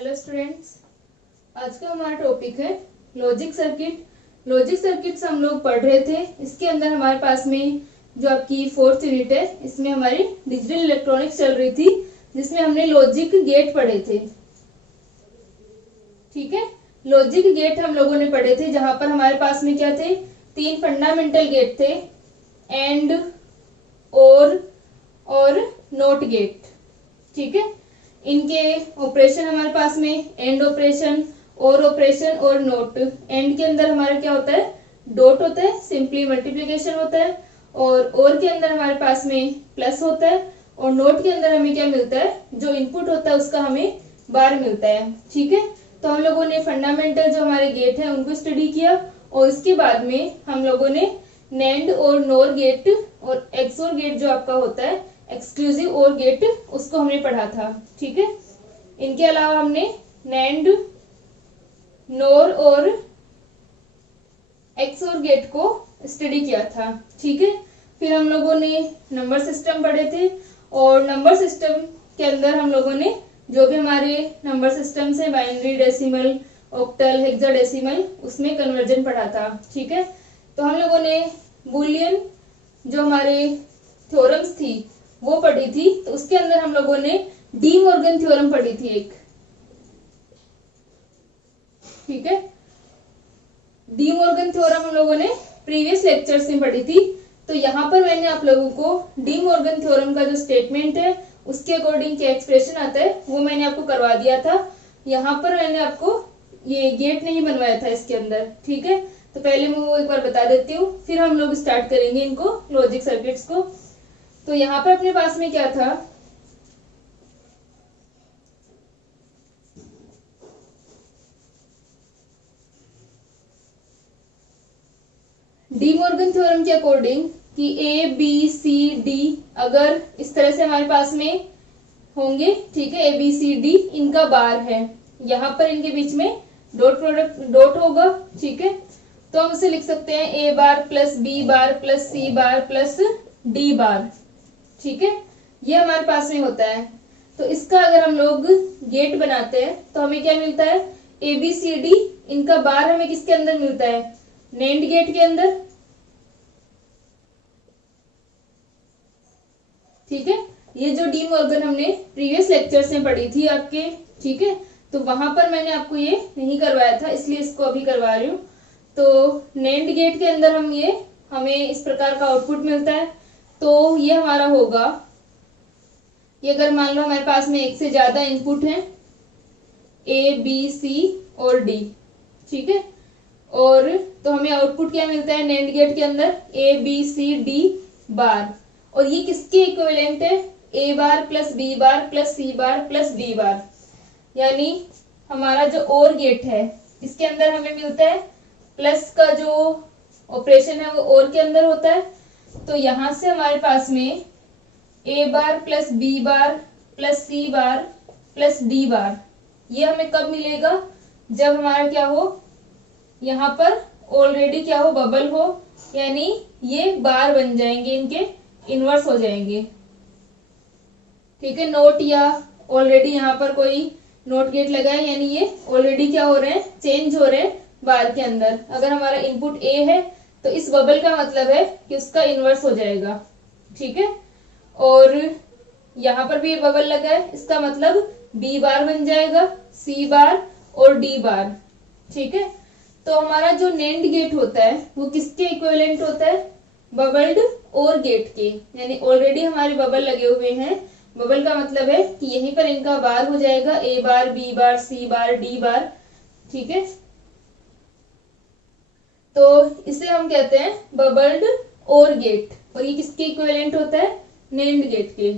Hello students, आज का हमारा टॉपिक है लॉजिक सर्किट। लॉजिक सर्किट से हम लोग पढ़ रहे थे। इसके अंदर हमारे पास में जो आपकी फोर्थ यूनिट है, इसमें हमारी डिजिटल इलेक्ट्रॉनिक्स चल रही थी, जिसमें हमने लॉजिक गेट पढ़े थे। ठीक है, लॉजिक गेट हम लोगों ने पढ़े थे, जहां पर हमारे पास में क्या थे, तीन फंडामेंटल गेट थे, एंड, और नॉट गेट। ठीक है, इनके ऑपरेशन हमारे पास में एंड ऑपरेशन, और ऑपरेशन और नोट। एंड के अंदर हमारा क्या होता है, डॉट होता है, सिंपली मल्टीप्लिकेशन होता है, और के अंदर हमारे पास में प्लस होता है, और नोट के अंदर हमें क्या मिलता है, जो इनपुट होता है उसका हमें बार मिलता है। ठीक है, तो हम लोगों ने फंडामेंटल जो हमारे गेट है उनको स्टडी किया, और इसके बाद में हम लोगों ने नैंड और नोर गेट और एक्सोर गेट जो आपका होता है, एक्सक्लूसिव और गेट, उसको हमने पढ़ा था। ठीक है, इनके अलावा हमने नैंड, नोर और एक्सोर गेट को स्टडी किया था। ठीक है, फिर हम लोगों ने नंबर सिस्टम पढ़े थे, और नंबर सिस्टम के अंदर हम लोगों ने जो भी हमारे नंबर सिस्टम है, बाइनरी, डेसिमल, ऑक्टल, हेक्साडेसिमल, उसमें कन्वर्जन पढ़ा था। ठीक है, तो हम लोगों ने बुलियन जो हमारे थ्योरम्स थी वो पढ़ी थी। तो उसके अंदर हम लोगों ने डी मॉर्गन थ्योरम पढ़ी थी एक। ठीक है, डी मॉर्गन थ्योरम हम लोगों ने प्रीवियस लेक्चर्स में पढ़ी थी। तो यहाँ पर मैंने आप लोगों को डी मॉर्गन थ्योरम का जो स्टेटमेंट है, उसके अकॉर्डिंग क्या एक्सप्रेशन आता है, वो मैंने आपको करवा दिया था। यहाँ पर मैंने आपको ये गेट नहीं बनवाया था इसके अंदर। ठीक है, तो पहले मैं वो एक बार बता देती हूँ, फिर हम लोग स्टार्ट करेंगे इनको, लॉजिक सर्किट्स को। तो यहाँ पर अपने पास में क्या था, डी मॉर्गन थ्योरम के अकॉर्डिंग कि ए बी सी डी अगर इस तरह से हमारे पास में होंगे, ठीक है, ए बी सी डी इनका बार है, यहाँ पर इनके बीच में डॉट होगा। ठीक है, तो हम उसे लिख सकते हैं ए bar plus B bar plus C बार प्लस डी बार। ठीक है, ये हमारे पास में होता है। तो इसका अगर हम लोग गेट बनाते हैं तो हमें क्या मिलता है, ए बी सी डी इनका बार हमें किसके अंदर मिलता है, नैंड गेट के अंदर। ठीक है, ये जो डी मॉर्गन हमने प्रीवियस लेक्चर्स में पढ़ी थी आपके। ठीक है, तो वहां पर मैंने आपको ये नहीं करवाया था, इसलिए इसको अभी करवा रही हूँ। तो नैंड गेट के अंदर हमें इस प्रकार का आउटपुट मिलता है। तो ये हमारा होगा, ये अगर मान लो हमारे पास में एक से ज्यादा इनपुट है, ए बी सी और डी। ठीक है, और तो हमें आउटपुट क्या मिलता है नैंड गेट के अंदर, ए बी सी डी बार। और ये किसके इक्विवेलेंट है, ए bar plus B bar plus C बार प्लस डी बार। यानी हमारा जो और गेट है, इसके अंदर हमें मिलता है प्लस का जो ऑपरेशन है वो और के अंदर होता है। तो यहां से हमारे पास में ए bar plus B bar plus C बार प्लस डी बार, ये हमें कब मिलेगा, जब हमारा क्या हो, यहाँ पर ऑलरेडी क्या हो, बबल हो, यानी ये बार बन जाएंगे, इनके इनवर्स हो जाएंगे। ठीक है, नोट या ऑलरेडी यहाँ पर कोई नोट गेट लगा है, यानी ये ऑलरेडी क्या हो रहे हैं, चेंज हो रहे हैं बार के अंदर। अगर हमारा इनपुट ए है तो इस बबल का मतलब है कि उसका इनवर्स हो जाएगा। ठीक है, और यहाँ पर भी बबल लगा है, इसका मतलब बी बार बन जाएगा, सी बार और डी बार। ठीक है, तो हमारा जो नैंड गेट होता है वो किसके इक्विवेलेंट होता है, बबल्ड और गेट के। यानी ऑलरेडी हमारे बबल लगे हुए हैं, बबल का मतलब है कि यहीं पर इनका बार हो जाएगा, ए बार बी बार सी बार डी बार। ठीक है, तो इसे हम कहते हैं बबल्ड और गेट, और ये किसके इक्विवेलेंट होता है, नैंड गेट के।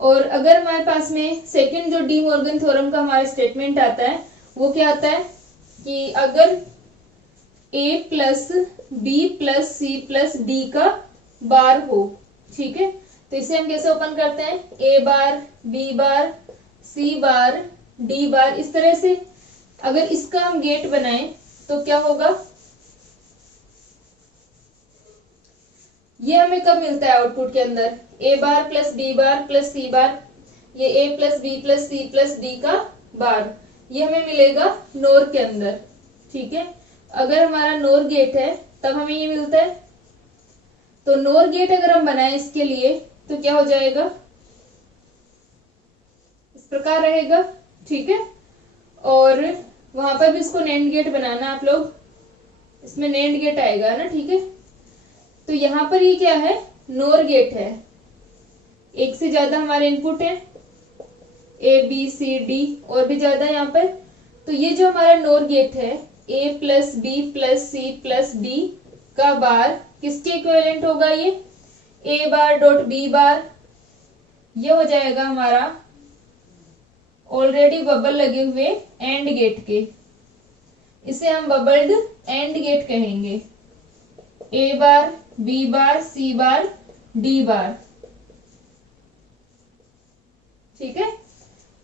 और अगर हमारे पास में सेकंड जो डी मॉर्गन थ्योरम का हमारा स्टेटमेंट आता है, वो क्या आता है कि अगर A plus B plus C plus D का बार हो। ठीक है, तो इसे हम कैसे ओपन करते हैं, ए बार बी बार सी बार डी बार, इस तरह से। अगर इसका हम गेट बनाएं तो क्या होगा, ये हमें कब मिलता है आउटपुट के अंदर, A bar plus B bar plus C bar, ये A plus B plus C plus D का बार। ये हमें मिलेगा नोर के अंदर, ठीक है। अगर हमारा नोर गेट है तब हमें ये मिलता है। तो नोर गेट अगर हम बनाए इसके लिए तो क्या हो जाएगा, इस प्रकार रहेगा, ठीक है। और वहां पर भी इसको नैंड गेट बनाना आप लोग, इसमें नैंड गेट आएगा ना, ठीक है। तो यहाँ पर ये क्या है, नोर गेट है, एक से ज्यादा हमारे इनपुट है, ए बी सी डी और भी ज्यादा यहाँ पर। तो ये जो हमारा नोर गेट है, A plus B plus C plus D का बार किसके इक्विवेलेंट होगा, ये ए बार डॉट बी बार, ये हो जाएगा हमारा ऑलरेडी बबल लगे हुए एंड गेट के, इसे हम बबल्ड एंड गेट कहेंगे। ए बार बी बार सी बार डी बार, ठीक है।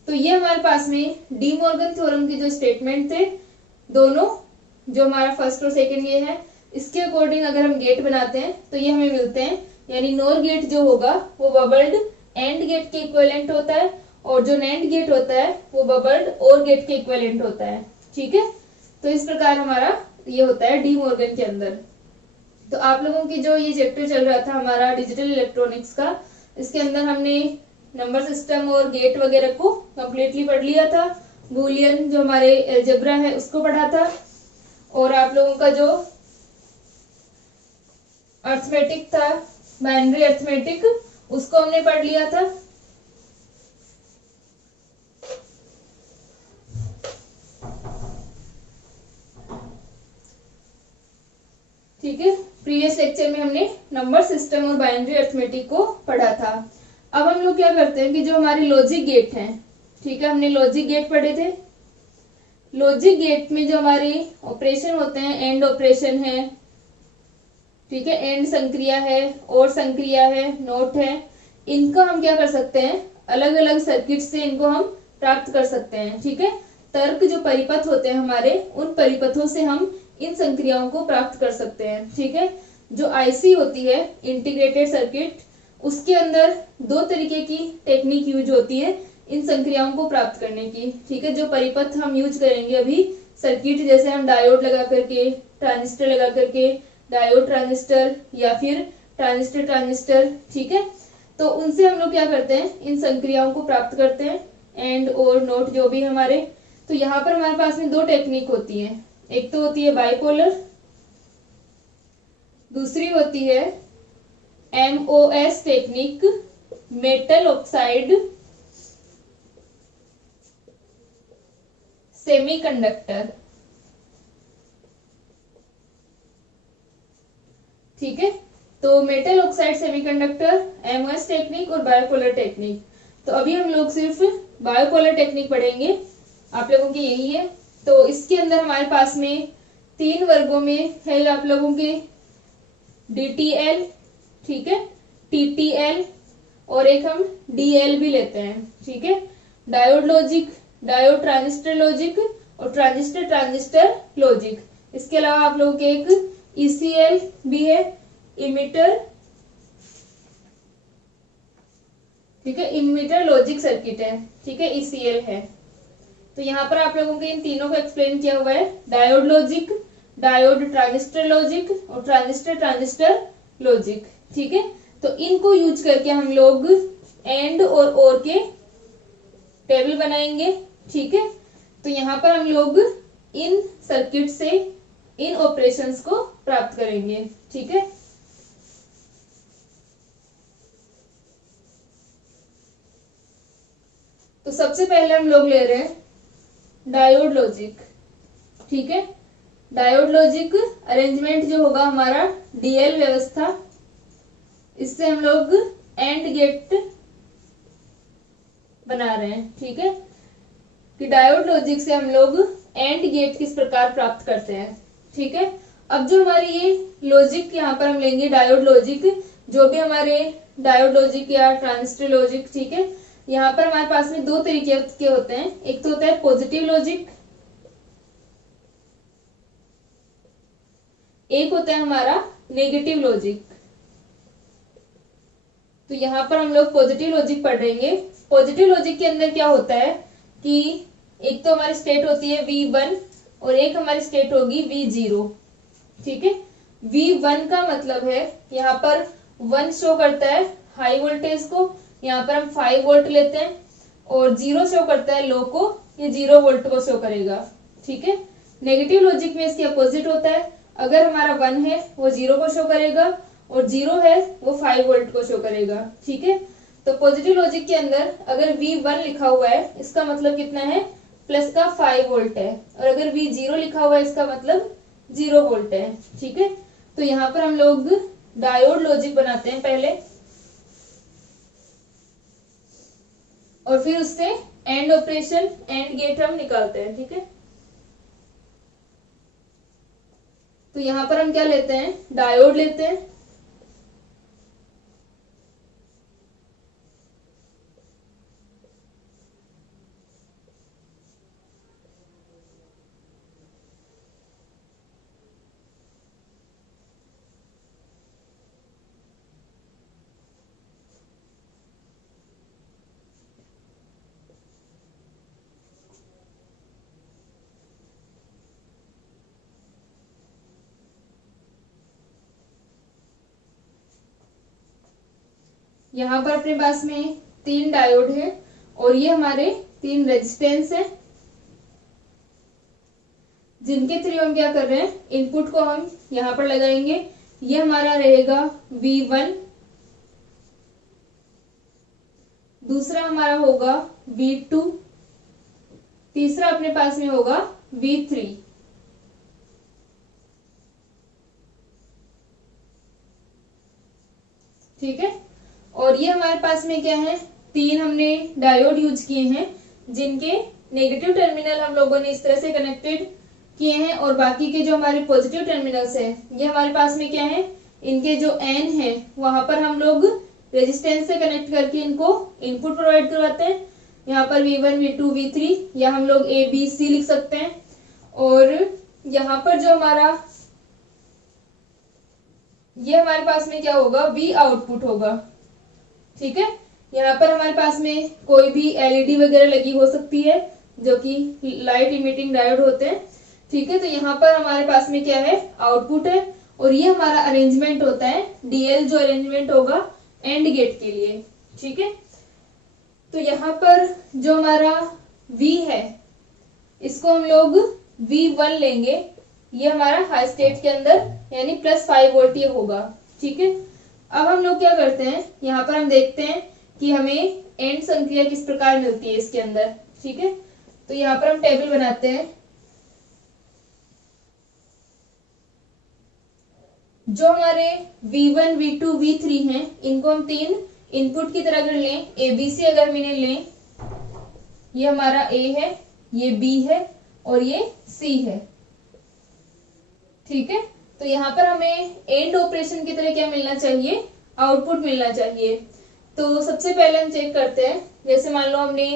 तो ये हमारे पास में डी मॉर्गन थ्योरम के जो स्टेटमेंट थे दोनों, जो हमारा फर्स्ट और सेकंड ये है, इसके अकॉर्डिंग अगर हम गेट बनाते हैं तो ये हमें मिलते हैं। यानी नोर गेट जो होगा वो बबल्ड एंड गेट के इक्विवेलेंट होता है, और जो नैंड गेट होता है वो बबल्ड और गेट के इक्विवेलेंट होता है, ठीक है। तो इस प्रकार हमारा ये होता है डी मॉर्गन के अंदर। तो आप लोगों की जो ये चैप्टर चल रहा था हमारा डिजिटल इलेक्ट्रॉनिक्स का, इसके अंदर हमने नंबर सिस्टम और गेट वगैरह को कंप्लीटली पढ़ लिया था। बूलियन जो हमारे अलजेब्रा है उसको पढ़ा था, और आप लोगों का जो अर्थमेटिक था, बाइनरी अर्थमेटिक, उसको हमने पढ़ लिया था। ठीक है, प्रीवियस लेक्चर में हमने नंबर सिस्टम और बाइनरी अर्थमेटिक को पढ़ा था। अब हम लोग क्या करते हैं कि जो हमारे लॉजिक गेट हैं, ठीक है, हमने लॉजिक गेट पढ़े थे। लॉजिक गेट में जो हमारे ऑपरेशन होते हैं, एंड ऑपरेशन है, ठीक है, एंड संक्रिया है, और संक्रिया है, नोट है, इनका हम क्या कर सकते हैं, अलग अलग सर्किट से इनको हम प्राप्त कर सकते हैं, ठीक है। तर्क जो परिपथ होते हैं हमारे, उन परिपथों से हम इन संक्रियाओं को प्राप्त कर सकते हैं, ठीक है। जो आईसी होती है, इंटीग्रेटेड सर्किट, उसके अंदर दो तरीके की टेक्निक यूज होती है इन संक्रियाओं को प्राप्त करने की, ठीक है। जो परिपथ हम यूज करेंगे अभी सर्किट, जैसे हम डायोड लगा करके, ट्रांजिस्टर लगा करके, डायोड ट्रांजिस्टर या फिर ट्रांजिस्टर ट्रांजिस्टर, ठीक है। तो उनसे हम लोग क्या करते हैं, इन संक्रियाओं को प्राप्त करते हैं, एंड और नोट जो भी हमारे। तो यहाँ पर हमारे पास में दो टेक्निक होती है, एक तो होती है बाइपोलर, दूसरी होती है MOS technique, metal oxide semiconductor, ठीक है। तो metal oxide semiconductor, MOS technique और बायोपोलर टेक्निक। तो अभी हम लोग सिर्फ बायोपोलर टेक्निक पढ़ेंगे, आप लोगों की यही है। तो इसके अंदर हमारे पास में 3 वर्गों में है आप लोगों के DTL, ठीक है, TTL, और एक हम DL भी लेते हैं, ठीक है। Diode logic, diode transistor logic और ट्रांजिस्टर ट्रांजिस्टर लॉजिक। इसके अलावा आप लोगों के एक ECL भी है, इमिटर, ठीक है, इमिटर लॉजिक सर्किट है, ठीक है, ECL है। तो यहाँ पर आप लोगों के इन तीनों को एक्सप्लेन किया हुआ है, diode logic, diode transistor logic और ट्रांजिस्टर ट्रांजिस्टर लॉजिक, ठीक है। तो इनको यूज करके हम लोग एंड और के टेबल बनाएंगे, ठीक है। तो यहाँ पर हम लोग इन सर्किट से इन ऑपरेशंस को प्राप्त करेंगे, ठीक है। तो सबसे पहले हम लोग ले रहे हैं डायोड लॉजिक, ठीक है। डायोड लॉजिक अरेंजमेंट जो होगा हमारा DL व्यवस्था, इससे हम लोग एंड गेट बना रहे हैं, ठीक है। कि डायोड लॉजिक से हम लोग एंड गेट किस प्रकार प्राप्त करते हैं, ठीक है। अब जो हमारी ये लॉजिक यहाँ पर हम लेंगे डायोड लॉजिक, जो भी हमारे डायोड लॉजिक या ट्रांजिस्टर लॉजिक, ठीक है। यहाँ पर हमारे पास में दो तरीके के होते हैं, एक तो होता है पॉजिटिव लॉजिक, एक होता है हमारा नेगेटिव लॉजिक। तो यहाँ पर हम लोग पॉजिटिव लॉजिक पढ़ेंगे। पॉजिटिव लॉजिक के अंदर क्या होता है कि एक तो हमारी स्टेट होती है V1 और एक हमारी स्टेट होगी V0। ठीक है, V1 का मतलब है यहाँ पर 1 शो करता है हाई वोल्टेज को, यहाँ पर हम 5 वोल्ट लेते हैं, और 0 शो करता है लो को, ये 0 वोल्ट को शो करेगा। ठीक है, नेगेटिव लॉजिक में इसके अपोजिट होता है, अगर हमारा 1 है वो 0 को शो करेगा और 0 है वो 5 वोल्ट को शो करेगा। ठीक है, तो पॉजिटिव लॉजिक के अंदर अगर V1 लिखा हुआ है इसका मतलब कितना है, प्लस का 5 वोल्ट है, और अगर V0 लिखा हुआ है इसका मतलब 0 वोल्ट है। ठीक है, तो यहाँ पर हम लोग डायोड लॉजिक बनाते हैं पहले, और फिर उससे एंड ऑपरेशन, एंड गेट हम निकालते हैं। ठीक है, तो यहाँ पर हम क्या लेते हैं, डायोड लेते हैं। यहाँ पर अपने पास में 3 डायोड है और ये हमारे 3 रेजिस्टेंस है, जिनके थ्रू हम क्या कर रहे हैं, इनपुट को हम यहाँ पर लगाएंगे। ये हमारा रहेगा V1, दूसरा हमारा होगा V2, तीसरा अपने पास में होगा V3। ठीक है, और ये हमारे पास में क्या है, 3 हमने डायोड यूज किए हैं, जिनके नेगेटिव टर्मिनल हम लोगों ने इस तरह से कनेक्टेड किए हैं, और बाकी के जो हमारे पॉजिटिव टर्मिनल्स हैं ये हमारे पास में क्या है, इनके जो N है वहां पर हम लोग रेजिस्टेंस से कनेक्ट करके इनको इनपुट प्रोवाइड करवाते हैं। यहाँ पर V1, V2, V3 या हम लोग A, B, C लिख सकते हैं। और यहाँ पर जो हमारा ये हमारे पास में क्या होगा, V आउटपुट होगा। ठीक है, यहाँ पर हमारे पास में कोई भी LED वगैरह लगी हो सकती है जो कि लाइट इमिटिंग डायोड होते हैं। ठीक है, तो यहाँ पर हमारे पास में क्या है, आउटपुट है, और ये हमारा अरेंजमेंट होता है DL, जो अरेंजमेंट होगा एंड गेट के लिए। ठीक है, तो यहाँ पर जो हमारा V है इसको हम लोग V1 लेंगे, ये हमारा हाई स्टेट के अंदर यानी प्लस 5 वोल्ट ये होगा। ठीक है, अब हम लोग क्या करते हैं, यहाँ पर हम देखते हैं कि हमें एंड संख्या किस प्रकार मिलती है इसके अंदर। ठीक है, तो यहाँ पर हम टेबल बनाते हैं। जो हमारे V1, V2, V3 हैं इनको हम 3 इनपुट की तरह अगर लें, ABC अगर हम इन्हें लें, ये हमारा A है, ये B है और ये C है। ठीक है, तो यहाँ पर हमें एंड ऑपरेशन की तरह क्या मिलना चाहिए, आउटपुट मिलना चाहिए। तो सबसे पहले हम चेक करते हैं, जैसे मान लो हमने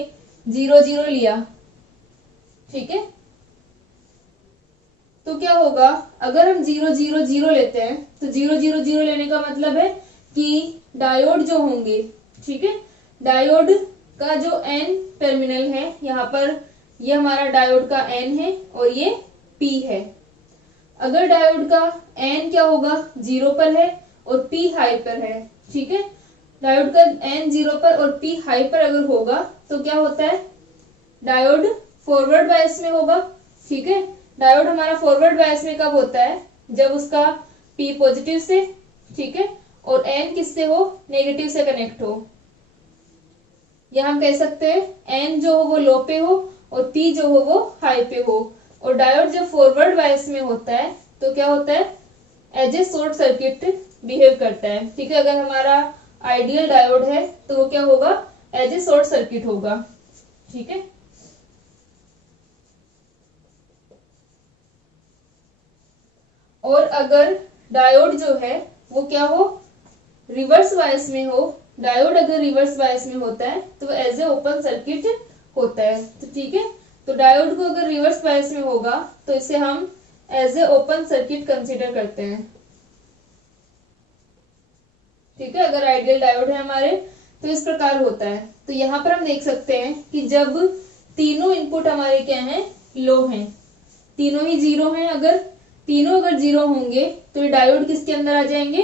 0 0 लिया। ठीक है, तो क्या होगा, अगर हम 0 0 0 लेते हैं तो 0 0 0 लेने का मतलब है कि डायोड जो होंगे, ठीक है, डायोड का जो N टर्मिनल है, यहाँ पर ये हमारा डायोड का N है और ये P है। अगर डायोड का N क्या होगा, 0 पर है और P हाई पर है। ठीक है, डायोड का N 0 पर और P हाई पर अगर होगा तो क्या होता है, डायोड फॉरवर्ड बायस में होगा। ठीक है, डायोड हमारा फॉरवर्ड बायस में कब होता है, जब उसका P पॉजिटिव से, ठीक है, और N किससे हो, नेगेटिव से कनेक्ट हो। या हम कह सकते हैं N जो हो वो लो पे हो और P जो हो वो हाई पे हो। और डायोड जब फॉरवर्ड बायस में होता है तो क्या होता है, as a short circuit behave करता है। ठीक है, अगर हमारा आइडियल डायोड है तो वो क्या होगा, एज ए शॉर्ट सर्किट होगा। ठीक है, और अगर डायोड जो है वो क्या हो, रिवर्स बायस में हो, डायोड अगर रिवर्स बायस में होता है तो एज ए ओपन सर्किट होता है। तो ठीक है, तो डायोड को अगर रिवर्स बायस में होगा तो इसे हम as a open circuit consider करते हैं। ठीक है, अगर आइडियल डायोड है हमारे तो इस प्रकार होता है। तो यहाँ पर हम देख सकते हैं कि जब तीनों इनपुट हमारे क्या हैं, लो हैं, तीनों ही जीरो हैं। अगर जीरो होंगे तो ये डायोड किसके अंदर आ जाएंगे,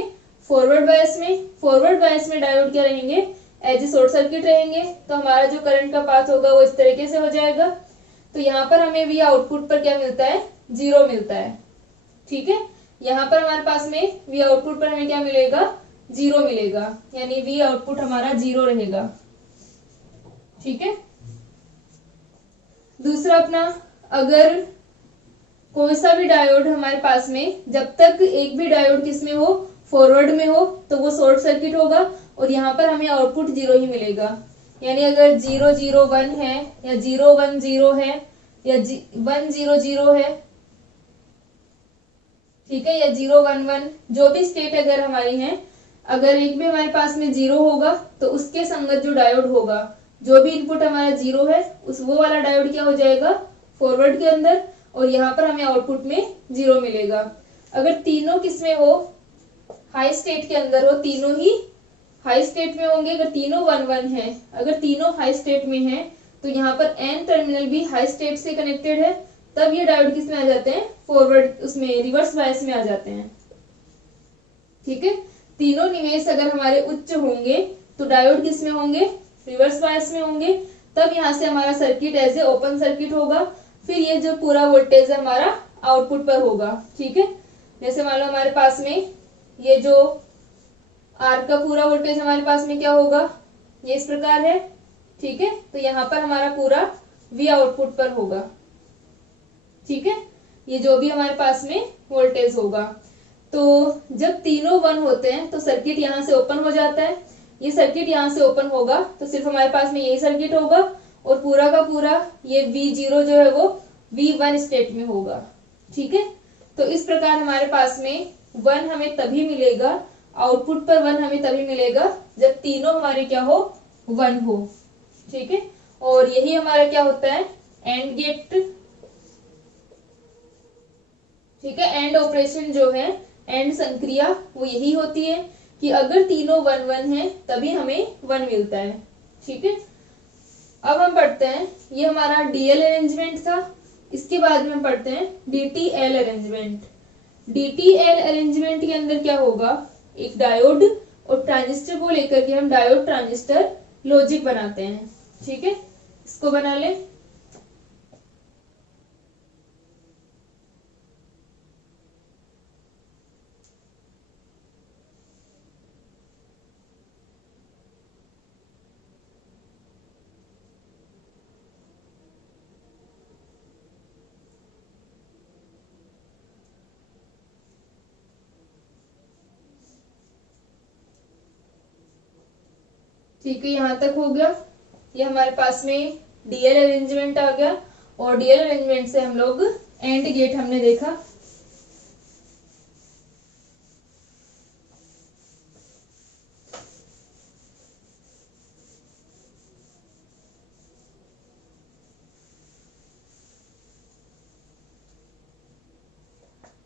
फॉरवर्ड बायस में। फॉरवर्ड बायस में डायोड क्या रहेंगे, एज ए शॉर्ट सर्किट रहेंगे। तो हमारा जो करंट का पाथ होगा वो इस तरीके से हो जाएगा। तो यहाँ पर हमें वी आउटपुट पर क्या मिलता है, जीरो मिलता है। ठीक है, यहाँ पर हमारे पास में वी आउटपुट पर हमें क्या मिलेगा, जीरो मिलेगा, यानी वी आउटपुट हमारा जीरो रहेगा। ठीक है, दूसरा अपना, अगर कोई सा भी डायोड हमारे पास में, जब तक एक भी डायोड किसमें हो, फॉरवर्ड में हो, तो वो शॉर्ट सर्किट होगा और यहाँ पर हमें आउटपुट जीरो ही मिलेगा। यानी अगर 0 0 1 है या 0 1 0 है या 1 0 0 है, ठीक है, या 0 1 1, जो भी स्टेट अगर हमारी है, अगर एक भी हमारे पास में जीरो होगा तो उसके संगत जो डायोड होगा, जो भी इनपुट हमारा जीरो है, उस वो वाला डायोड क्या हो जाएगा, फॉरवर्ड के अंदर, और यहाँ पर हमें आउटपुट में जीरो मिलेगा। अगर तीनों किसमें हो, हाई स्टेट के अंदर हो, तीनों ही हाई स्टेट में होंगे, अगर तीनों 1 1 है, अगर तीनों हाई स्टेट में है, तो यहाँ पर एन टर्मिनल भी हाई स्टेट से कनेक्टेड है, तब ये डायोड किसमें आ जाते हैं, फॉरवर्ड, उसमें रिवर्स बायस में आ जाते हैं। ठीक है, तीनों निवेश अगर हमारे उच्च होंगे तो डायोड किसमें होंगे, रिवर्स बायस में होंगे, तब यहाँ से हमारा circuit as a open circuit होगा। फिर ये जो पूरा वोल्टेज है हमारा आउटपुट पर होगा। ठीक है, जैसे मान लो हमारे पास में ये जो आर का पूरा वोल्टेज हमारे पास में क्या होगा, ये इस प्रकार है। ठीक है, तो यहाँ पर हमारा पूरा वी आउटपुट पर होगा। ठीक है, ये जो भी हमारे पास में वोल्टेज होगा, तो जब तीनों 1 होते हैं तो सर्किट यहाँ से ओपन हो जाता है। ये सर्किट यहाँ से ओपन होगा तो सिर्फ हमारे पास में यही सर्किट होगा और पूरा का पूरा ये V0 जो है वो V1 स्टेट में होगा। ठीक है, तो इस प्रकार हमारे पास में 1 हमें तभी मिलेगा, आउटपुट पर 1 हमें तभी मिलेगा जब तीनों हमारे क्या हो, 1 हो। ठीक है, और यही हमारा क्या होता है, एंड गेट। ठीक है, एंड ऑपरेशन जो है, एंड संक्रिया, वो यही होती है कि अगर तीनों 1 1 है तभी हमें 1 मिलता है। ठीक है, अब हम पढ़ते हैं, ये हमारा डीएल अरेंजमेंट था, इसके बाद में हम पढ़ते हैं डीटीएल अरेंजमेंट। डीटीएल अरेंजमेंट के अंदर क्या होगा, एक डायोड और ट्रांजिस्टर को लेकर के हम डायोड ट्रांजिस्टर लॉजिक बनाते हैं। ठीक है, इसको बना ले। ठीक है, यहाँ तक हो गया। ये हमारे पास में डीएल अरेंजमेंट आ गया और डीएल अरेंजमेंट से हम लोग एंड गेट हमने देखा।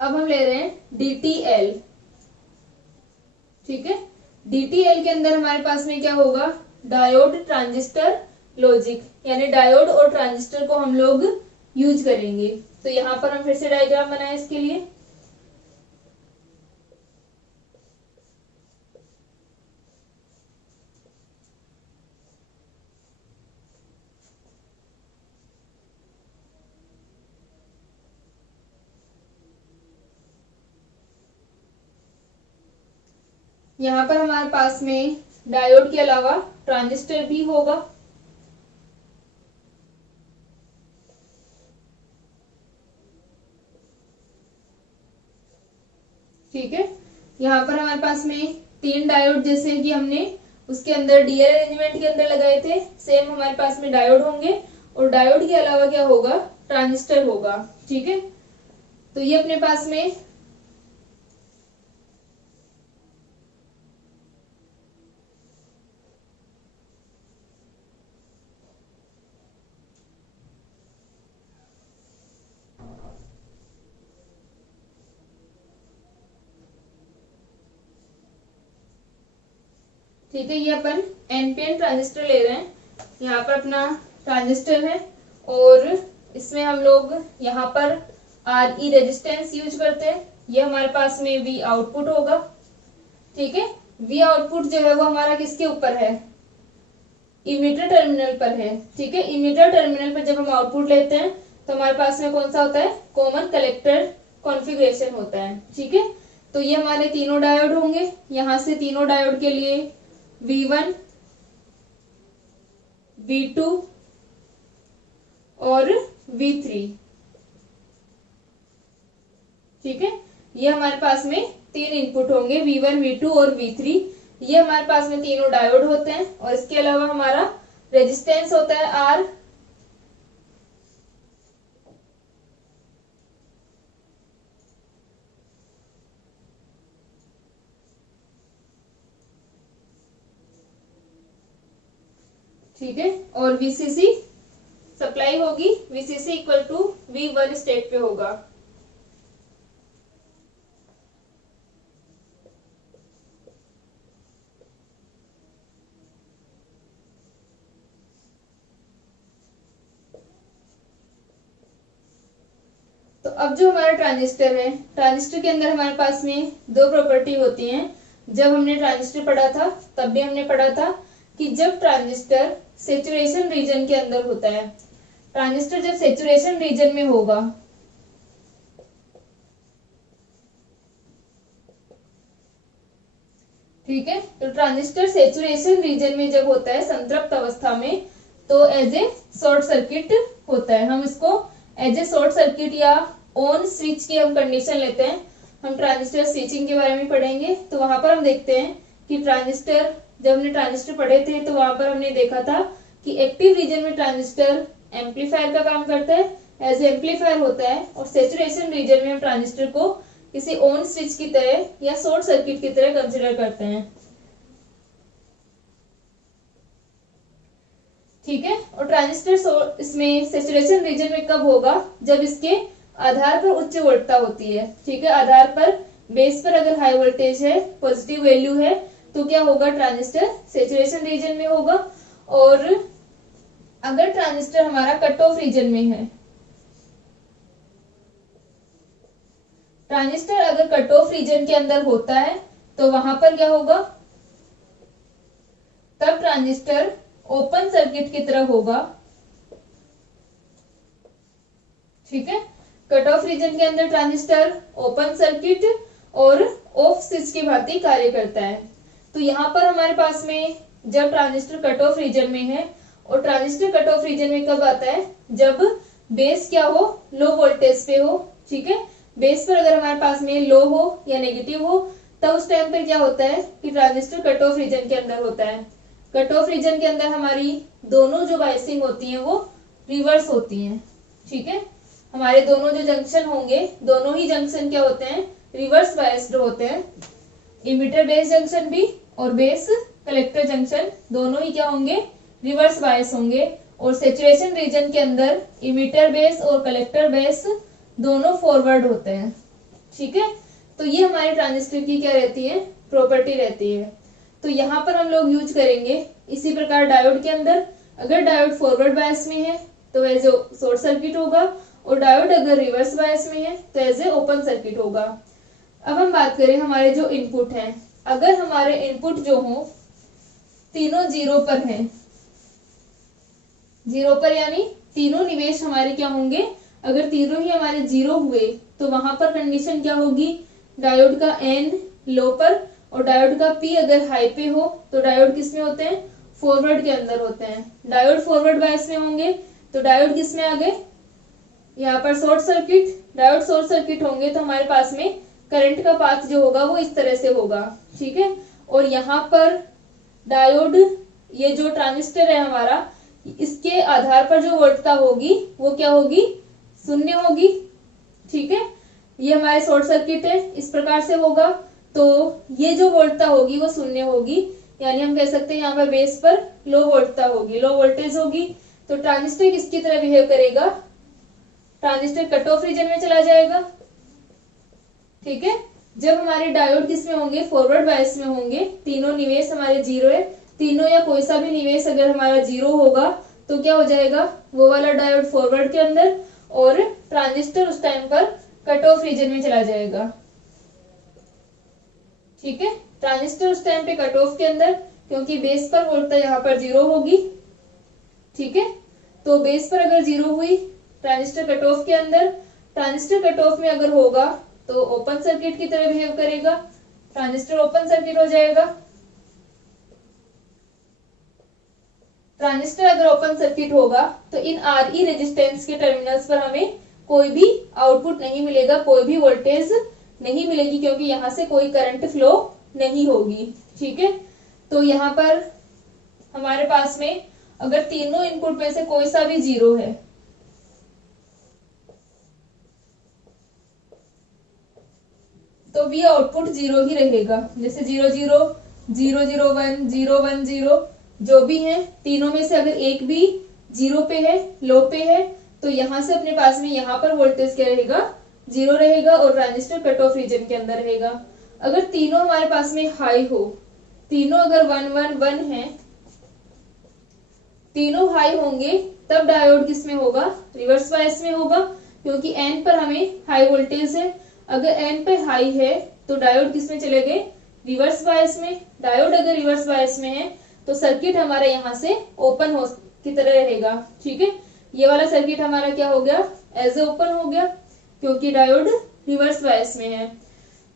अब हम ले रहे हैं डीटीएल। ठीक है, डीटीएल के अंदर हमारे पास में क्या होगा, डायोड ट्रांजिस्टर लॉजिक, यानी डायोड और ट्रांजिस्टर को हम लोग यूज करेंगे। तो यहाँ पर हम फिर से डायग्राम बनाए इसके लिए। यहाँ पर हमारे पास में डायोड के अलावा ट्रांजिस्टर भी होगा। ठीक है, यहाँ पर हमारे पास में 3 डायोड जैसे कि हमने उसके अंदर डीएल अरेंजमेंट के अंदर लगाए थे, सेम हमारे पास में डायोड होंगे और डायोड के अलावा क्या होगा, ट्रांजिस्टर होगा। ठीक है, तो ये अपने पास में ठीक है, ये अपन एनपीएन ट्रांजिस्टर ले रहे हैं। यहाँ पर अपना ट्रांजिस्टर है और इसमें हम लोग यहाँ पर RE रेजिस्टेंस यूज करते हैं। ये हमारे पास में V आउटपुट होगा, ठीक है। V आउटपुट जो है वो हमारा किसके ऊपर है, इमीटर टर्मिनल पर है, ठीक है। इमीटर टर्मिनल पर जब हम आउटपुट लेते हैं तो हमारे पास में कौन सा होता है, कॉमन कलेक्टर कॉन्फ़िगरेशन होता है, ठीक है। तो ये हमारे तीनों डायोड होंगे। यहां से तीनों डायोड के लिए V1, V2 और V3, ठीक है। ये हमारे पास में तीन इनपुट होंगे, V1, V2 और V3। ये हमारे पास में तीनों डायोड होते हैं और इसके अलावा हमारा रेजिस्टेंस होता है R, ठीक है। और VCC सप्लाई होगी, VCC equal to V1 state पे होगा। तो अब जो हमारा ट्रांजिस्टर है, ट्रांजिस्टर के अंदर हमारे पास में दो प्रॉपर्टी होती हैं। जब हमने ट्रांजिस्टर पढ़ा था तब भी हमने पढ़ा था कि जब ट्रांजिस्टर सैचुरेशन रीजन के अंदर होता है, ट्रांजिस्टर जब सैचुरेशन रीजन में होगा, ठीक है। तो ट्रांजिस्टर सैचुरेशन रीजन में जब होता है, संतृप्त अवस्था में, तो एज ए शॉर्ट सर्किट होता है। हम इसको एज ए शॉर्ट सर्किट या ऑन स्विच की हम कंडीशन लेते हैं। हम ट्रांजिस्टर स्विचिंग के बारे में पढ़ेंगे तो वहां पर हम देखते हैं कि ट्रांजिस्टर, जब हमने ट्रांजिस्टर पढ़े थे तो वहां पर हमने देखा था कि एक्टिव रीजन में ट्रांजिस्टर एम्पलीफायर का काम करता है, एज एम्पलीफायर होता है। और सैचुरेशन रीजन में हम ट्रांजिस्टर को किसी ऑन स्विच की तरह या शॉर्ट सर्किट की तरह कंसिडर करते हैं, ठीक है। और ट्रांजिस्टर इसमें सैचुरेशन रीजन में कब होगा, जब इसके आधार पर उच्च वोल्टता होती है, ठीक है। आधार पर, बेस पर अगर हाई वोल्टेज है, पॉजिटिव वैल्यू है, तो क्या होगा, ट्रांजिस्टर सैचुरेशन रीजन में होगा। और अगर ट्रांजिस्टर हमारा कट ऑफ रीजन में है, ट्रांजिस्टर अगर कट ऑफ रीजन के अंदर होता है तो वहां पर क्या होगा, तब ट्रांजिस्टर ओपन सर्किट की तरह होगा, ठीक है। कट ऑफ रीजन के अंदर ट्रांजिस्टर ओपन सर्किट और ऑफ स्विच की भांति कार्य करता है। तो यहाँ पर हमारे पास में जब ट्रांजिस्टर कट ऑफ रीजन में है, और ट्रांजिस्टर कट ऑफ रीजन में कब आता है, जब बेस क्या हो, लो वोल्टेज पे हो, ठीक है। बेस पर अगर हमारे पास में लो हो या नेगेटिव हो, तब उस टाइम पर क्या होता है कि ट्रांजिस्टर कट ऑफ रीजन के अंदर होता है। कट ऑफ रीजन के अंदर हमारी दोनों जो बायसिंग होती है वो रिवर्स होती हैं, ठीक है। हमारे दोनों जो जंक्शन होंगे, दोनों ही जंक्शन क्या होते हैं, रिवर्स बायस्ड होते हैं। इमिटर बेस जंक्शन भी और बेस कलेक्टर जंक्शन दोनों ही क्या होंगे, रिवर्स बायस होंगे। और सैचुरेशन रीजन के अंदर इमिटर बेस और कलेक्टर बेस दोनों फॉरवर्ड होते हैं, ठीक है। तो ये हमारे ट्रांजिस्टर की क्या रहती है, प्रॉपर्टी रहती है। तो यहाँ पर हम लोग यूज करेंगे इसी प्रकार डायोड के अंदर। अगर डायोड फॉरवर्ड बायस में है तो एज ए शॉर्ट सर्किट होगा, और डायोड अगर रिवर्स बायस में है तो एज ए ओपन सर्किट होगा। अब हम बात करें हमारे जो इनपुट हैं, अगर हमारे इनपुट जो हो तीनों जीरो पर हैं, जीरो पर यानी तीनों निवेश हमारे क्या होंगे, अगर तीनों ही हमारे जीरो हुए तो वहां पर कंडीशन क्या होगी, डायोड का एन लो पर और डायोड का पी अगर हाई पे हो, तो डायोड किस में होते हैं, फॉरवर्ड के अंदर होते हैं। डायोड फॉरवर्ड बायस में होंगे तो डायोड किस में आ गए, यहाँ पर short circuit. Diode short circuit होंगे तो हमारे पास में करंट का पाथ जो होगा वो इस तरह से होगा, ठीक है। और यहाँ पर डायोड, ये जो ट्रांजिस्टर है हमारा, इसके आधार पर जो वोल्टता होगी वो क्या होगी, शून्य होगी, ठीक है। ये हमारे शॉर्ट सर्किट है, इस प्रकार से होगा। तो ये जो वोल्टता होगी वो शून्य होगी, यानी हम कह सकते हैं यहाँ पर बेस पर लो वोल्टता होगी, लो वोल्टेज होगी। तो ट्रांजिस्टर किसकी तरह बिहेव करेगा, ट्रांजिस्टर कट ऑफ रीजन में चला जाएगा, ठीक है। जब हमारे डायोड किस में होंगे, फॉरवर्ड बायस में होंगे, तीनों निवेश हमारे जीरो है, तीनों या कोई सा भी निवेश अगर हमारा जीरो होगा तो क्या हो जाएगा, वो वाला डायोड फॉरवर्ड के अंदर और ट्रांजिस्टर उस टाइम पर कट ऑफ रीजन में चला जाएगा। ठीक है, ट्रांजिस्टर उस टाइम पे कट ऑफ के अंदर, क्योंकि बेस पर वोल्टता यहाँ पर 0 होगी। ठीक है, तो बेस पर अगर 0 हुई, ट्रांजिस्टर कट ऑफ के अंदर, ट्रांजिस्टर कट ऑफ में अगर होगा तो ओपन सर्किट की तरह बिहेव करेगा, ट्रांजिस्टर ओपन सर्किट हो जाएगा। ट्रांजिस्टर अगर ओपन सर्किट होगा तो इन आरई रेजिस्टेंस के टर्मिनल्स पर हमें कोई भी आउटपुट नहीं मिलेगा, कोई भी वोल्टेज नहीं मिलेगी, क्योंकि यहाँ से कोई करंट फ्लो नहीं होगी। ठीक है, तो यहाँ पर हमारे पास में अगर तीनों इनपुट में से कोई सा भी 0 है, तो भी आउटपुट 0 ही रहेगा। जैसे 0 0 0 0 1 0 1 0 जो भी है, तीनों में से अगर एक भी 0 पे है, लो पे है, तो यहाँ से अपने पास में यहाँ पर वोल्टेज क्या रहेगा, 0 रहेगा और ट्रांजिस्टर कट ऑफ रीजन के अंदर रहेगा। अगर तीनों हमारे पास में हाई हो, तीनों अगर 1 1 1 है, तीनों हाई होंगे, तब डायोड किस में होगा, रिवर्स बायस में होगा, क्योंकि एन पर हमें हाई वोल्टेज है। अगर एन पे हाई है तो डायोड किस में चले गए, रिवर्स बायस में। डायोड अगर रिवर्स बायस में है तो सर्किट हमारा यहाँ से ओपन हो की तरह रहेगा। ठीक है, ये वाला सर्किट हमारा क्या हो गया, एज ए ओपन हो गया, क्योंकि डायोड रिवर्स बायस में है।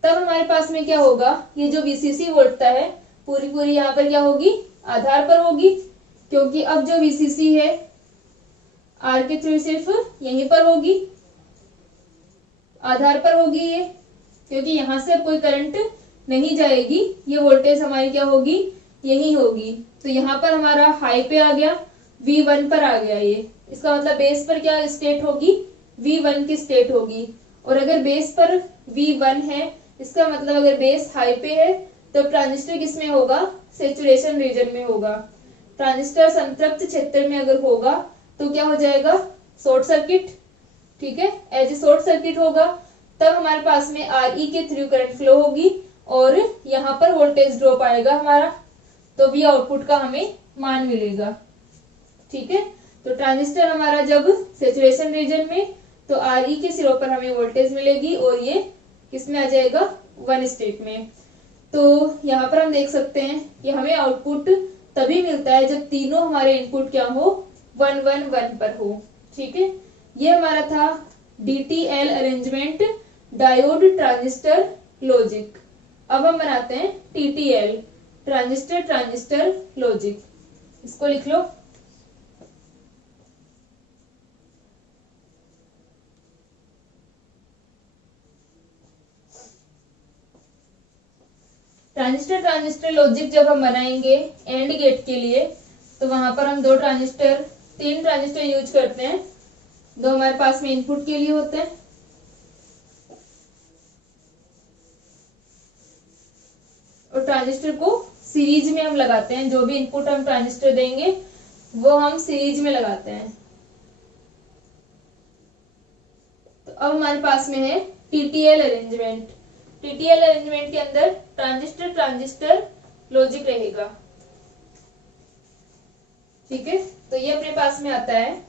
तब हमारे पास में क्या होगा, ये जो वीसीसी वोल्टता है पूरी पूरी यहाँ पर क्या होगी, आधार पर होगी, क्योंकि अब जो वीसीसी है आर के थ्रू सिर्फ यहीं पर होगी, आधार पर होगी ये, क्योंकि यहाँ से अब कोई करंट नहीं जाएगी, ये वोल्टेज हमारी क्या होगी, यही होगी। तो यहाँ पर हमारा हाई पे आ गया, V1 पर आ गया ये, इसका मतलब बेस पर क्या स्टेट होगी, V1 की स्टेट होगी। और अगर बेस पर V1 है, इसका मतलब अगर बेस हाई पे है तो ट्रांजिस्टर किस में होगा, सेचुरेशन रीजन में होगा। ट्रांजिस्टर संतृप्त क्षेत्र में अगर होगा तो क्या हो जाएगा, शॉर्ट सर्किट। ठीक है, एज ए शॉर्ट सर्किट होगा, तब हमारे पास में आरई के थ्रू करंट फ्लो होगी और यहाँ पर वोल्टेज ड्रॉप आएगा हमारा, तो भी आउटपुट का हमें मान मिलेगा। ठीक है, तो ट्रांजिस्टर हमारा जब सेचुरेशन रीजन में, तो आरई के सिरों पर हमें वोल्टेज मिलेगी और ये किसमें आ जाएगा, 1 स्टेट में। तो यहाँ पर हम देख सकते हैं कि हमें आउटपुट तभी मिलता है जब तीनों हमारे इनपुट क्या हो, 1 1 1 पर हो। ठीक है, ये हमारा था DTL arrangement, diode transistor logic. अब हम बनाते हैं TTL, ट्रांजिस्टर ट्रांजिस्टर लॉजिक। इसको लिख लो। ट्रांजिस्टर ट्रांजिस्टर लॉजिक जब हम बनाएंगे एंड गेट के लिए, तो वहां पर हम 3 ट्रांजिस्टर यूज करते हैं। 2 हमारे पास में इनपुट के लिए होते हैं और ट्रांजिस्टर को सीरीज में हम लगाते हैं। जो भी इनपुट हम ट्रांजिस्टर देंगे वो हम सीरीज में लगाते हैं। तो अब हमारे पास में है TTL अरेंजमेंट। TTL अरेंजमेंट के अंदर ट्रांजिस्टर ट्रांजिस्टर लॉजिक रहेगा। ठीक है, तो ये अपने पास में आता है।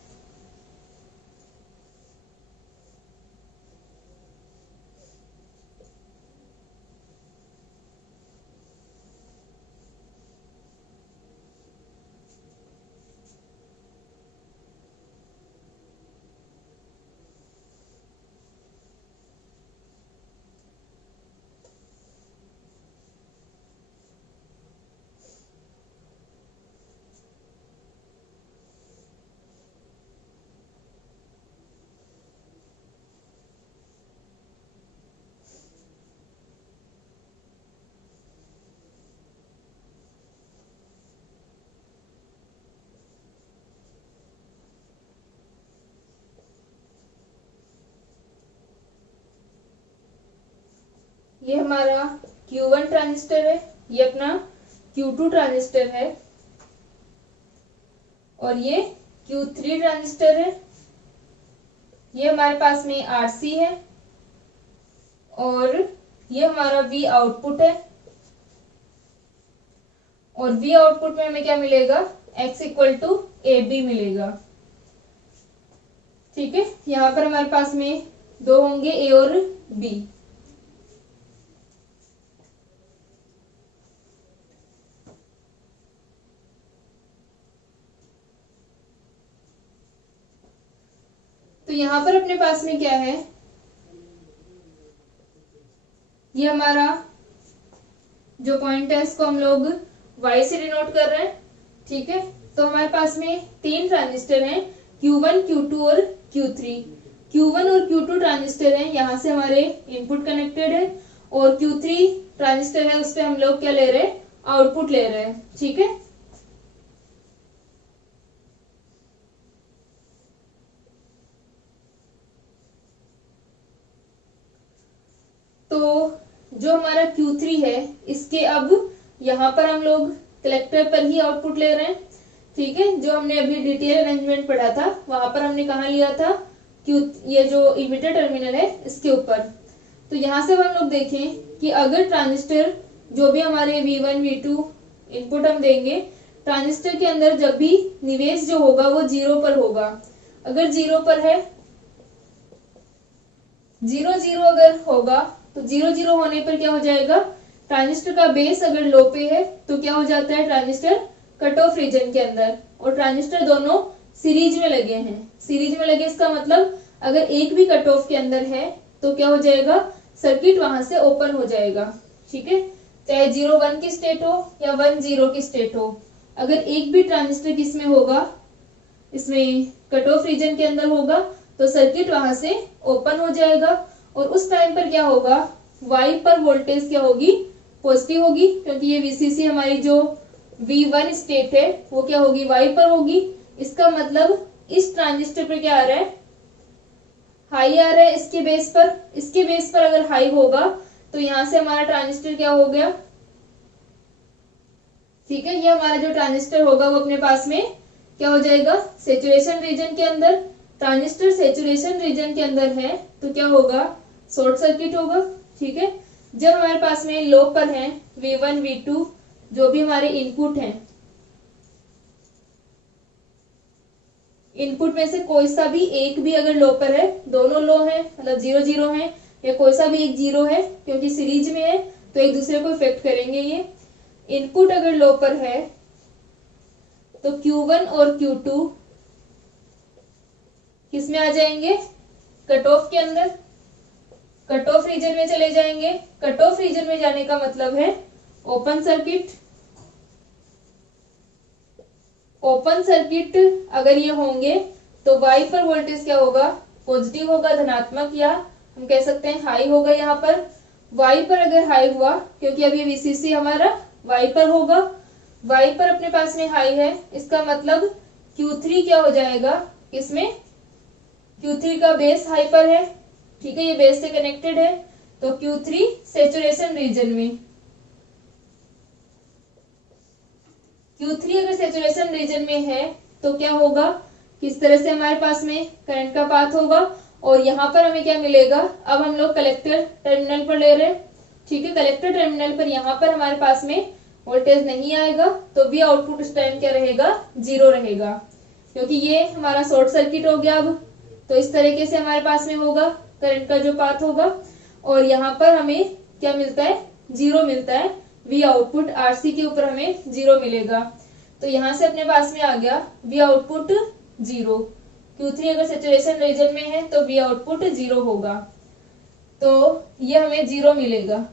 ये हमारा Q1 ट्रांजिस्टर है, ये अपना Q2 ट्रांजिस्टर है और ये Q3 ट्रांजिस्टर है। ये हमारे पास में RC है और ये हमारा V आउटपुट है और वी आउटपुट में हमें क्या मिलेगा, x equal to A B मिलेगा। ठीक है, यहाँ पर हमारे पास में दो होंगे ए और बी। तो यहाँ पर अपने पास में क्या है, ये हमारा जो पॉइंट है इसको हम लोग y से डिनोट कर रहे हैं। ठीक है, तो हमारे पास में तीन ट्रांजिस्टर हैं, Q1, Q2 और Q3। Q1 और Q2 ट्रांजिस्टर हैं, यहाँ से हमारे इनपुट कनेक्टेड है, और Q3 ट्रांजिस्टर है, उस पर हम लोग क्या ले रहे हैं, आउटपुट ले रहे हैं। ठीक है, तो जो हमारा Q3 है इसके अब यहाँ पर हम लोग कलेक्टर पर ही आउटपुट ले रहे हैं। ठीक है, जो हमने अभी डिटेल अरेंजमेंट पढ़ा था वहां पर हमने कहा लिया था, ये जो इमिटर टर्मिनल है इसके ऊपर। तो यहाँ से हम लोग देखें कि अगर ट्रांजिस्टर जो भी हमारे V1 V2 इनपुट हम देंगे, ट्रांजिस्टर के अंदर जब भी निवेश जो होगा वो 0 पर होगा। अगर 0 पर है, 0 0 अगर होगा तो 0 0 होने पर क्या हो जाएगा, ट्रांजिस्टर का बेस अगर लो पे है तो क्या हो जाता है, ट्रांजिस्टर कट ऑफ रीजन के अंदर, और ट्रांजिस्टर दोनों सीरीज में लगे हैं। सीरीज में लगे इसका मतलब अगर एक भी कट ऑफ के अंदर है तो क्या हो जाएगा, सर्किट वहां से ओपन हो जाएगा। ठीक है, चाहे 0 1 की स्टेट हो या 1 0 की स्टेट हो, अगर एक भी ट्रांजिस्टर किसमें होगा, इसमें कट ऑफ रीजन के अंदर होगा, तो सर्किट वहां से ओपन हो जाएगा। और उस टाइम पर क्या होगा, Y पर वोल्टेज क्या होगी, पॉजिटिव होगी, क्योंकि ये VCC हमारी जो V1 स्टेट है वो क्या होगी, Y पर होगी। इसका मतलब इस ट्रांजिस्टर पर क्या आ रहा है, हाई आ रहा है इसके बेस पर। इसके बेस पर अगर हाई होगा तो यहाँ से हमारा ट्रांजिस्टर क्या हो गया, ठीक है, ये हमारा जो ट्रांजिस्टर होगा वो अपने पास में क्या हो जाएगा, सेचुरेशन रीजन के अंदर। ट्रांजिस्टर सेचुरेशन रीजन के अंदर है तो क्या होगा, शॉर्ट सर्किट होगा। ठीक है, जब हमारे पास में लो पर है V1 V2 जो भी हमारे इनपुट हैं, इनपुट में से कोई सा भी एक भी अगर लो पर है, दोनों लो है मतलब 0 0 है, या कोई सा भी एक 0 है, क्योंकि सीरीज में है तो एक दूसरे को इफेक्ट करेंगे। ये इनपुट अगर लो पर है तो Q1 और Q2 किसमें आ जाएंगे, कट ऑफ के अंदर, कट ऑफ रीजन में चले जाएंगे। कट ऑफ रीजन में जाने का मतलब है ओपन सर्किट। ओपन सर्किट अगर ये होंगे तो Y पर वोल्टेज क्या होगा, पॉजिटिव होगा, धनात्मक, या हम कह सकते हैं हाई होगा। यहाँ पर Y पर अगर हाई हुआ, क्योंकि अब ये VCC हमारा Y पर होगा, Y पर अपने पास में हाई है, इसका मतलब Q3 क्या हो जाएगा, इसमें Q3 का बेस हाई पर है। ठीक है, ये बेस से कनेक्टेड है, तो Q3 सेचुरेशन रीजन में। Q3 अगर सेचुरेशन रीजन में है तो क्या होगा, किस तरह से हमारे पास में करंट का पाथ होगा, और यहाँ पर हमें क्या मिलेगा, अब हम लोग कलेक्टर टर्मिनल पर ले रहे हैं। ठीक है, कलेक्टर टर्मिनल पर यहाँ पर हमारे पास में वोल्टेज नहीं आएगा, तो V आउटपुट उस टाइम क्या रहेगा, 0 रहेगा, क्योंकि ये हमारा शॉर्ट सर्किट हो गया। अब तो इस तरीके से हमारे पास में होगा करंट का जो पाथ होगा, और यहाँ पर हमें क्या मिलता है, 0 मिलता है। V आउटपुट RC के ऊपर हमें 0 मिलेगा, तो यहाँ से अपने पास में आ गया V आउटपुट 0। Q3 अगर सेचुरेशन रीजन में है तो V आउटपुट 0 होगा, तो ये हमें 0 मिलेगा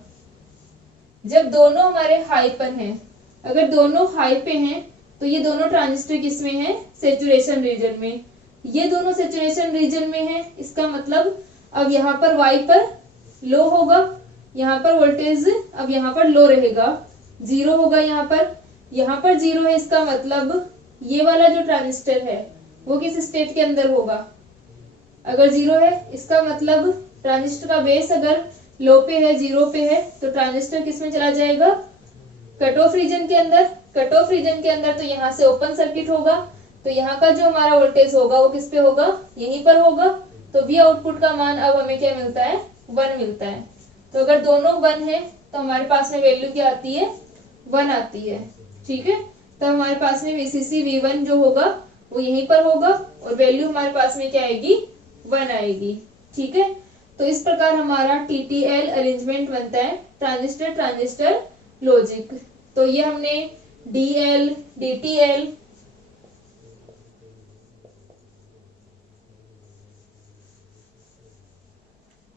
जब दोनों हमारे हाई पर हैं। अगर दोनों हाई पे हैं तो ये दोनों ट्रांजिस्टर किस में है, सेचुरेशन रीजन में। ये दोनों सेचुरेशन रीजन में है, इसका मतलब अब यहाँ पर Y पर लो होगा, यहाँ पर वोल्टेज अब यहाँ पर लो रहेगा, 0 होगा। यहाँ पर 0 है, इसका मतलब ये वाला जो ट्रांजिस्टर है वो किस स्टेट के अंदर होगा, अगर 0 है, इसका मतलब ट्रांजिस्टर का बेस अगर लो पे है, 0 पे है, तो ट्रांजिस्टर किस में चला जाएगा, कट ऑफ रीजन के अंदर। कट ऑफ रीजन के अंदर तो यहाँ से ओपन सर्किट होगा, तो यहाँ का जो हमारा वोल्टेज होगा वो किस पे होगा, यहीं पर होगा। तो V आउटपुट का मान अब हमें क्या मिलता है, 1 मिलता है। तो अगर दोनों 1 है तो हमारे पास में वैल्यू क्या आती है, 1 आती है। ठीक है। तब हमारे पास में VCC V1 जो होगा वो यहीं पर होगा और वैल्यू हमारे पास में क्या आएगी, 1 आएगी। ठीक है, तो इस प्रकार हमारा TTL अरेंजमेंट बनता है, ट्रांजिस्टर ट्रांजिस्टर लॉजिक। तो ये हमने DL DTL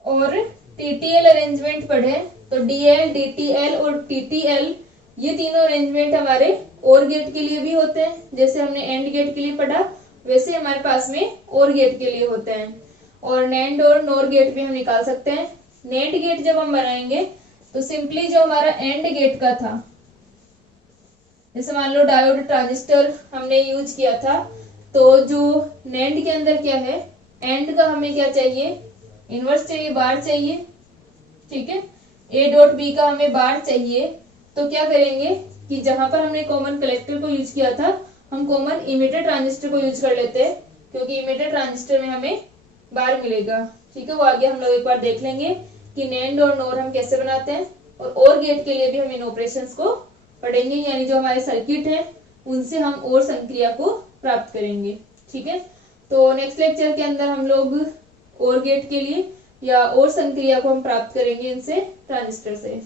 और TTL अरेंजमेंट पढ़े। तो DL DTL और TTL ये तीनों अरेंजमेंट हमारे OR गेट के लिए भी होते हैं, जैसे हमने एंड गेट के लिए पढ़ा वैसे हमारे पास में OR गेट के लिए होते हैं। और NAND और NOR गेट भी हम निकाल सकते हैं। NAND गेट जब हम बनाएंगे तो सिंपली जो हमारा एंड गेट का था, जैसे मान लो डायोड ट्रांजिस्टर हमने यूज किया था, तो जो NAND के अंदर क्या है, एंड का हमें क्या चाहिए, इनवर्स चाहिए, बार चाहिए। ठीक है, A डॉट बी का हमें बार चाहिए। तो क्या करेंगे कि जहां पर हमने कॉमन कलेक्टर को यूज किया था, हम कॉमन इमिटर ट्रांजिस्टर को यूज कर लेते हैं, क्योंकि इमिटर ट्रांजिस्टर में हमें बार मिलेगा। ठीक है, वो आगे हम लोग एक बार देख लेंगे कि NAND और NOR हम कैसे बनाते हैं। और OR गेट के लिए भी हम इन ऑपरेशंस को पढ़ेंगे, यानी जो हमारे सर्किट है उनसे हम OR संक्रिया को प्राप्त करेंगे। ठीक है, तो नेक्स्ट लेक्चर के अंदर हम लोग OR गेट के लिए या OR संक्रिया को हम प्राप्त करेंगे इनसे, ट्रांजिस्टर से।